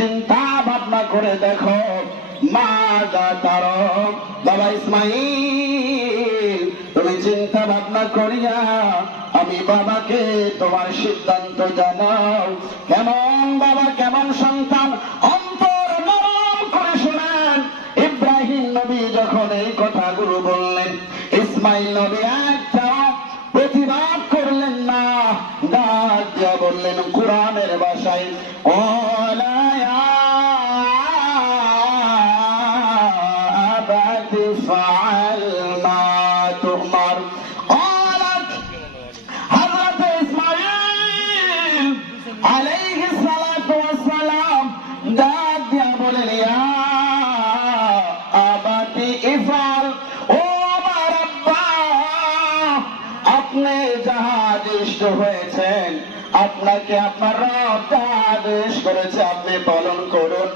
চিন্তা ভাবনা করে দেখো মাদা তারা বাবা ইসমাইল, তুমি চিন্তা ভাবনা করিয়া আমি বাবাকে তোমার সিদ্ধান্ত জানাও। কেমন বাবা, কেমন সন্তান, অন্তর নরম করে শোনেন। ইব্রাহিম নবী যখন এই কথাগুলো বললেন, ইসমাইল নবী একটা প্রতিবাদ করলেন না, ডাক দিয়া বললেন কোরআনের ভাষায়, হয়েছেন, আপনাকে আপনার রব আদেশ করেছে, আপনি পালন করুন।